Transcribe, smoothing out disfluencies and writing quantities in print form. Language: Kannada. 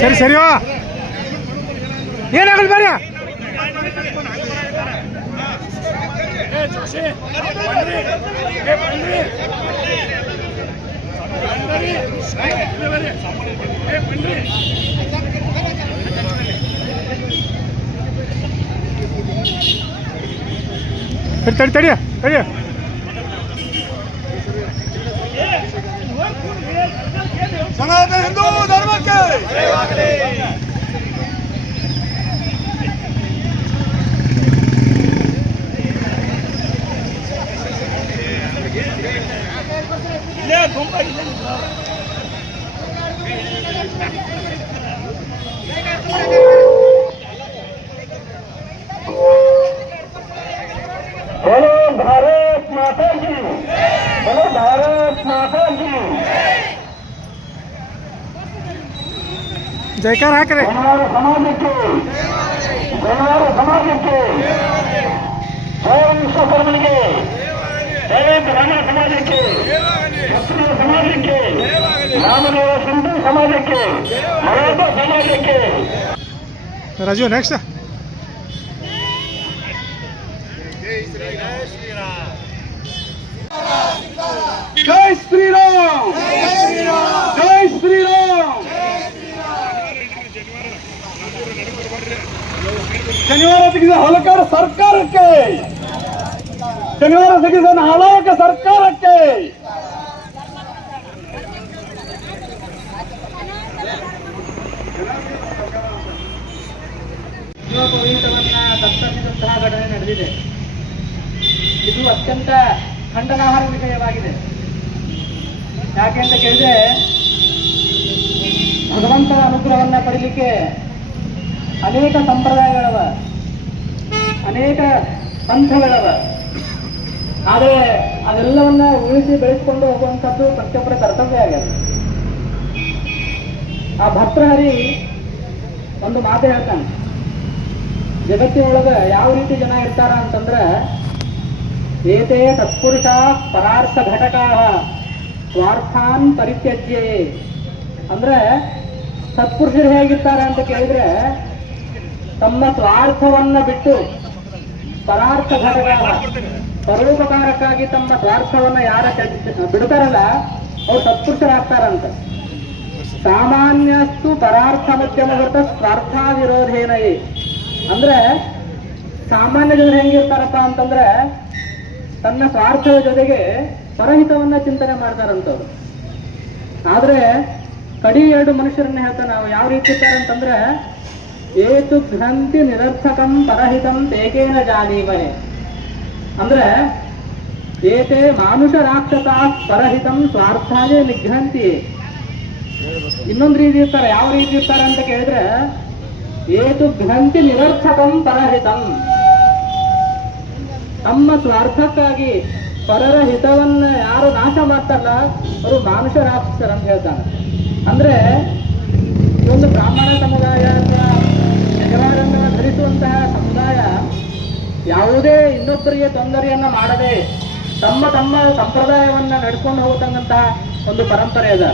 ಸರಿ ಸರಿ ಏನಾಗಲ್ಲ ಬೇರೆ ತಡಿ ತಡಿ ತಡಿ ಸನಾತನ ಹಿಂದೂ ಧರ್ಮಕ್ಕೆ बोलो भारत माता की, बोलो भारत माता की। जयकार हाक्रे समाजಕ್ಕೆ ಜಯ ವಿಶ್ವಕರ್ಮನಿಗೆ, ಜಯ ಬ್ರಾಹ್ಮಣ ಸಮಾಜಕ್ಕೆ, ಕ್ಷತ್ರಿಯ ಸಮಾಜಕ್ಕೆ, ರಾಮದೇವ ಸಿಂಧು ಸಮಾಜಕ್ಕೆ, ಮರಾಠ ಸಮಾಜಕ್ಕೆ. ರಾಜು ನೆಕ್ಸ್ಟ್ ಜೈ ಶ್ರೀರಾಮ್, ಜೈ ಶ್ರೀರಾಮ್. ಶನಿವಾರ ತೆಗೆದ ಹಲಕಾರ ಸರ್ಕಾರಕ್ಕೆ, ಶನಿವಾರ ತೆಗೆದ ಹಲಾಯಕ ಸರ್ಕಾರಕ್ಕೆ. ಪವಿತ್ರವನ್ನ ದತ್ತರಿಸಿದಂತಹ ಘಟನೆ ನಡೆದಿದೆ. ಇದು ಅತ್ಯಂತ ಖಂಡನಾರ್ಹ ವಿಷಯವಾಗಿದೆ. ಯಾಕೆ ಅಂತ ಕೇಳಿದ್ರೆ, ಭಗವಂತನ ಅನುಗ್ರಹವನ್ನ ಪಡೀಲಿಕ್ಕೆ ಅನೇಕ ಸಂಪ್ರದಾಯಗಳವ, ಅನೇಕ ಪಂಥಗಳವ. ಆದರೆ ಅದೆಲ್ಲವನ್ನ ಉಳಿಸಿ ಬೆಳೆಸಿಕೊಂಡು ಹೋಗುವಂಥದ್ದು ಪ್ರತಿಯೊಬ್ಬರ ಕರ್ತವ್ಯ ಆಗ್ಯದ. ಆ ಭರ್ತೃಹರಿ ಒಂದು ಮಾತು ಹೇಳ್ತಾನೆ, ಜಗತ್ತಿನೊಳಗ ಯಾವ ರೀತಿ ಜನ ಇರ್ತಾರ ಅಂತಂದ್ರ, ಏತೇ ತತ್ಪುರುಷ ಪರಾರ್ಥ ಘಟಕಾ ಸ್ವಾರ್ಥಾನ್ ಪರಿತ್ಯಜ್ಯ. ಅಂದ್ರೆ ಸತ್ಪುರುಷರು ಹೇಗಿರ್ತಾರೆ ಅಂತ ಕೇಳಿದ್ರೆ, ತಮ್ಮ ಸ್ವಾರ್ಥವನ್ನ ಬಿಟ್ಟು ಪರಾರ್ಥ ಘಟಕ ಪರೋಪಕಾರಕ್ಕಾಗಿ ತಮ್ಮ ಸ್ವಾರ್ಥವನ್ನ ಯಾರ ಬಿಡ್ತಾರಲ್ಲ ಅವ್ರು ಸತ್ಪುರುಷರಾಗ್ತಾರಂತ. ಸಾಮಾನ್ಯಸ್ತು ಪರಾರ್ಥ ಮಧ್ಯಮ ಹೊರತ ಸ್ವಾರ್ಥ ವಿರೋಧೇನಯೇ. ಅಂದ್ರೆ ಸಾಮಾನ್ಯ ಜನರು ಹೆಂಗಿರ್ತಾರಪ್ಪ ಅಂತಂದ್ರೆ, ತನ್ನ ಸ್ವಾರ್ಥದ ಜೊತೆಗೆ ಪರಹಿತವನ್ನ ಚಿಂತನೆ ಮಾಡ್ತಾರಂತವ್ರು. ಆದ್ರೆ ಕಡಿ ಎರಡು ಮನುಷ್ಯರನ್ನ ಹೇಳ್ತಾ ನಾವು ಯಾವ ರೀತಿ ಇರ್ತಾರೆ ಅಂತಂದ್ರೆ, ಏತು ಘ್ರಂತಿ ನಿರರ್ಥಕಂ ಪರಹಿತಂ ತೇಕೇನ ಜಾನೀಮನೆ. ಅಂದ್ರೆ ಏತೆ ಮಾನುಷ ರಾಕ್ಷಸ ಪರಹಿತಂ ಸ್ವಾರ್ಥಾನೇ ನಿಘ್ರಂತಿ. ಇನ್ನೊಂದು ರೀತಿ ಇರ್ತಾರೆ, ಯಾವ ರೀತಿ ಇರ್ತಾರೆ ಅಂತ ಕೇಳಿದ್ರೆ, ಏತು ಘ್ರಂತಿ ನಿರರ್ಥಕಂ ಪರಹಿತಂ. ತಮ್ಮ ಸ್ವಾರ್ಥಕ್ಕಾಗಿ ಪರರ ಹಿತವನ್ನ ಯಾರು ನಾಶ ಮಾಡ್ತಾರಲ್ಲ ಅವರು ಮಾನುಷ ರಾಕ್ಷಸರಂತ ಹೇಳ್ತಾನೆ. ಅಂದ್ರೆ ಒಂದು ಬ್ರಾಹ್ಮಣ ಸಮುದಾಯ ಅಥವಾ ಯಜಮಾನರನ್ನು ಧರಿಸುವಂತಹ ಸಮುದಾಯ ಯಾವುದೇ ಇನ್ನೊಬ್ಬರಿಗೆ ತೊಂದರೆಯನ್ನ ಮಾಡದೆ ತಮ್ಮ ತಮ್ಮ ಸಂಪ್ರದಾಯವನ್ನ ನಡ್ಕೊಂಡು ಹೋಗತಕ್ಕಂತಹ ಒಂದು ಪರಂಪರೆ ಅದ.